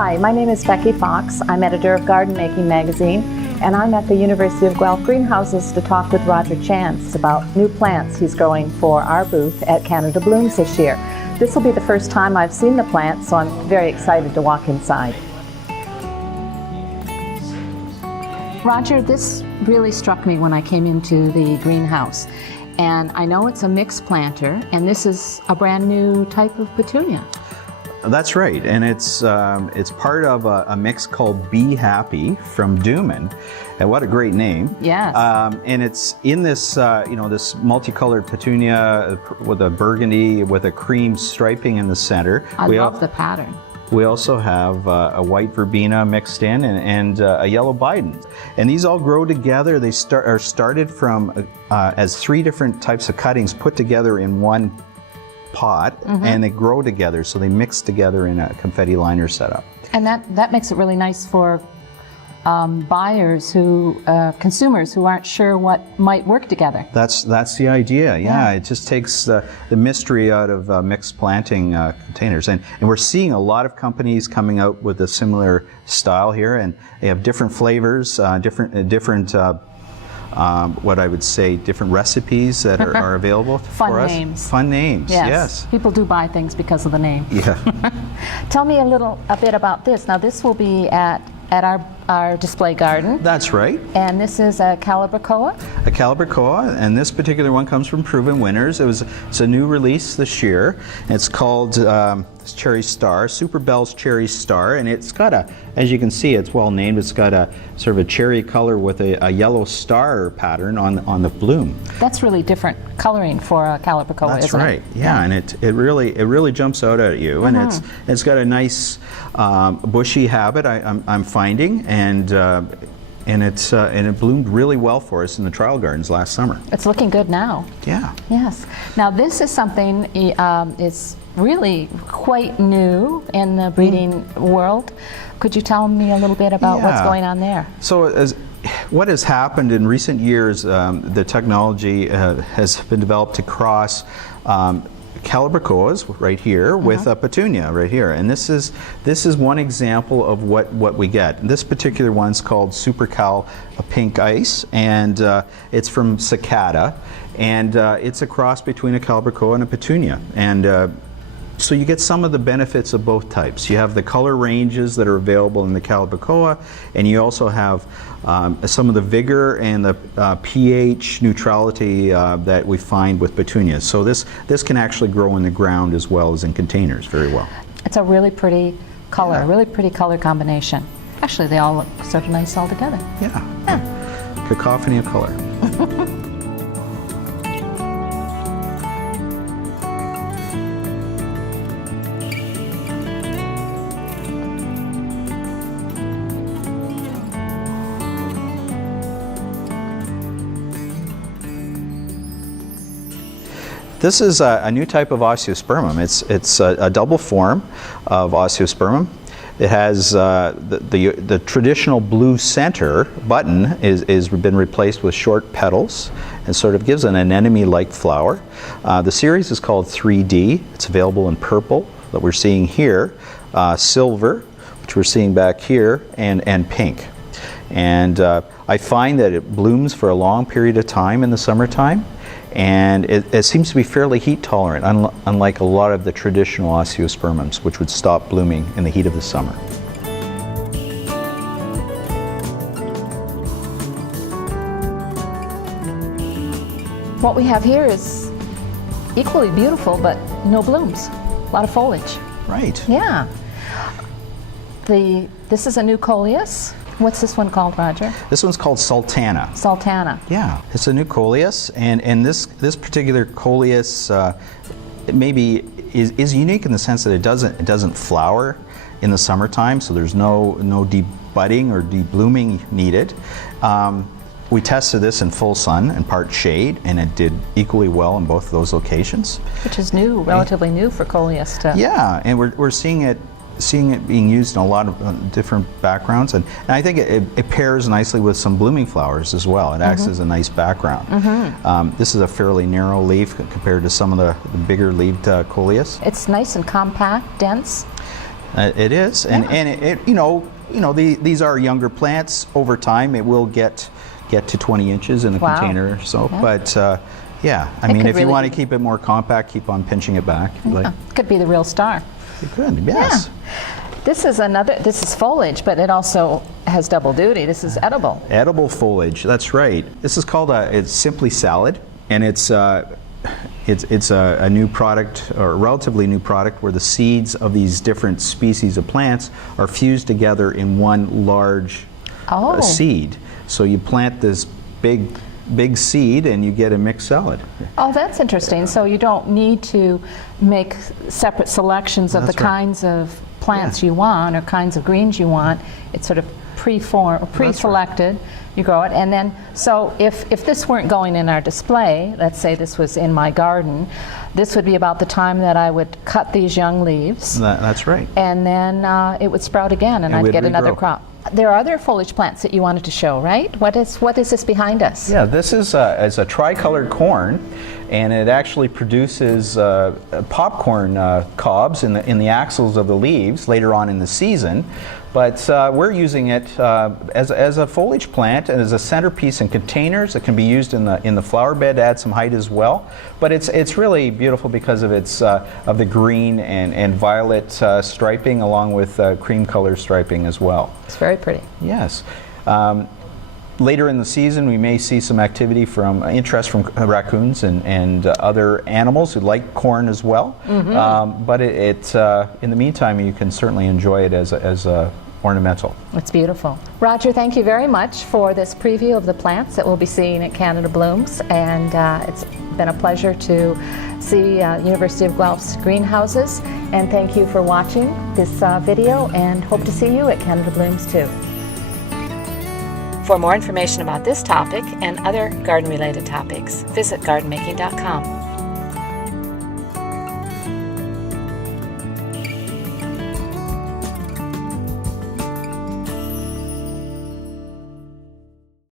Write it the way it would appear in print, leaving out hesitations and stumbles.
Hi, my name is Becky Fox. I'm editor of Garden Making magazine, and I'm at the University of Guelph greenhouses to talk with Roger Chance about new plants he's growing for our booth at Canada Blooms this year. This will be the first time I've seen the plants, so I'm very excited to walk inside. Roger, this really struck me when I came into the greenhouse. And I know it's a mixed planter, and this is a brand new type of petunia. That's right, and it's part of a mix called Be Happy from Dooman, and what a great name! Yes. And it's in this this multicolored petunia with a burgundy with a cream striping in the center. I love the pattern. We also have a white verbena mixed in and a yellow Biden. And these all grow together. They are started from as 3 different types of cuttings put together in one pot, and they grow together, so they mix together in a confetti liner setup. And that makes it really nice for buyers consumers who aren't sure what might work together. That's the idea, yeah. It just takes the mystery out of mixed planting containers. And we're seeing a lot of companies coming out with a similar style here, and they have different flavors, different what I would say, different recipes that are available for us. Fun names. Fun names, yes. People do buy things because of the name. Yeah. Tell me a bit about this. Now this will be at our display garden. That's right. And this is a Calibrachoa? A Calibrachoa, and this particular one comes from Proven Winners. It's a new release this year. It's called Cherry Star, Super Bell's Cherry Star, and it's got as you can see, it's well named. It's got a sort of a cherry color with a yellow star pattern on the bloom. That's really different coloring for a Calibrachoa, isn't it? That's right. Yeah, and it really jumps out at you, and it's got a nice bushy habit. I'm finding, and it bloomed really well for us in the trial gardens last summer. It's looking good now. Yeah. Yes. Now this is something is really quite new in the breeding world. Could you tell me a little bit about what's going on there? So what has happened in recent years, the technology has been developed to cross Calibrachoas right here with a petunia right here, and this is one example of what we get. This particular one's called Super Cal Pink Ice, and it's from Cicada, and it's a cross between a Calibrachoa and a petunia, and so you get some of the benefits of both types. You have the color ranges that are available in the Calibrachoa, and you also have some of the vigor and the pH neutrality that we find with petunias. So this can actually grow in the ground as well as in containers very well. It's a really pretty color, really pretty color combination. Actually, they all look sort of nice all together. Yeah. Cacophony of color. This is a new type of Osteospermum. It's a double form of Osteospermum. It has the traditional blue center button is been replaced with short petals and sort of gives an anemone-like flower. The series is called 3D. It's available in purple that we're seeing here, silver, which we're seeing back here, and pink. And I find that it blooms for a long period of time in the summertime. And it seems to be fairly heat tolerant, unlike a lot of the traditional Osteospermums, which would stop blooming in the heat of the summer. What we have here is equally beautiful, but no blooms. A lot of foliage. Right. Yeah. This is a new Coleus. What's this one called, Roger? This one's called Sultana. Sultana. Yeah, it's a new Coleus, and this particular Coleus maybe is unique in the sense that it doesn't flower in the summertime, so there's no debudding or deblooming needed. We tested this in full sun and part shade, and it did equally well in both of those locations. Which is new, relatively new for Coleus to. Yeah, and we're seeing it being used in a lot of different backgrounds, and I think it pairs nicely with some blooming flowers as well. It acts as a nice background. This is a fairly narrow leaf compared to some of the bigger leaved Coleus. It's nice and compact, dense. It is, and these are younger plants. Over time, it will get to 20 inches in a Wow. container or so. Yeah. But yeah, I mean, could if you really want to be- keep it more compact, keep on pinching it back. If you like. Could be the real star. You could, yes. This is foliage, but it also has double duty. This is edible. Edible foliage. That's right. This is called it's simply salad, and it's a new product, or a relatively new product, where the seeds of these different species of plants are fused together in one large Oh. seed. So you plant this big seed and you get a mixed salad. Oh, that's interesting. So you don't need to make separate selections of That's the right. kinds of plants you want or kinds of greens you want. It's sort of pre-selected. You grow it, and then so if this weren't going in our display, let's say this was in my garden, this would be about the time that I would cut these young leaves, That's right. and then it would sprout again, and It I'd would get another regrow. crop. There are other foliage plants that you wanted to show, right? What is this behind us? Yeah, this is a tricolored corn, and it actually produces popcorn cobs in the axils of the leaves later on in the season. But we're using it as a foliage plant and as a centerpiece in containers. It can be used in the flower bed to add some height as well. But it's really beautiful because of its of the green and violet striping, along with cream color striping as well. It's very pretty. Yes. Later in the season, we may see some activity from interest from raccoons and other animals who like corn as well. But in the meantime, you can certainly enjoy it as a ornamental. It's beautiful. Roger, thank you very much for this preview of the plants that we'll be seeing at Canada Blooms, and it's been a pleasure to see University of Guelph's greenhouses, and thank you for watching this video, and hope to see you at Canada Blooms too. For more information about this topic and other garden-related topics, visit gardenmaking.com.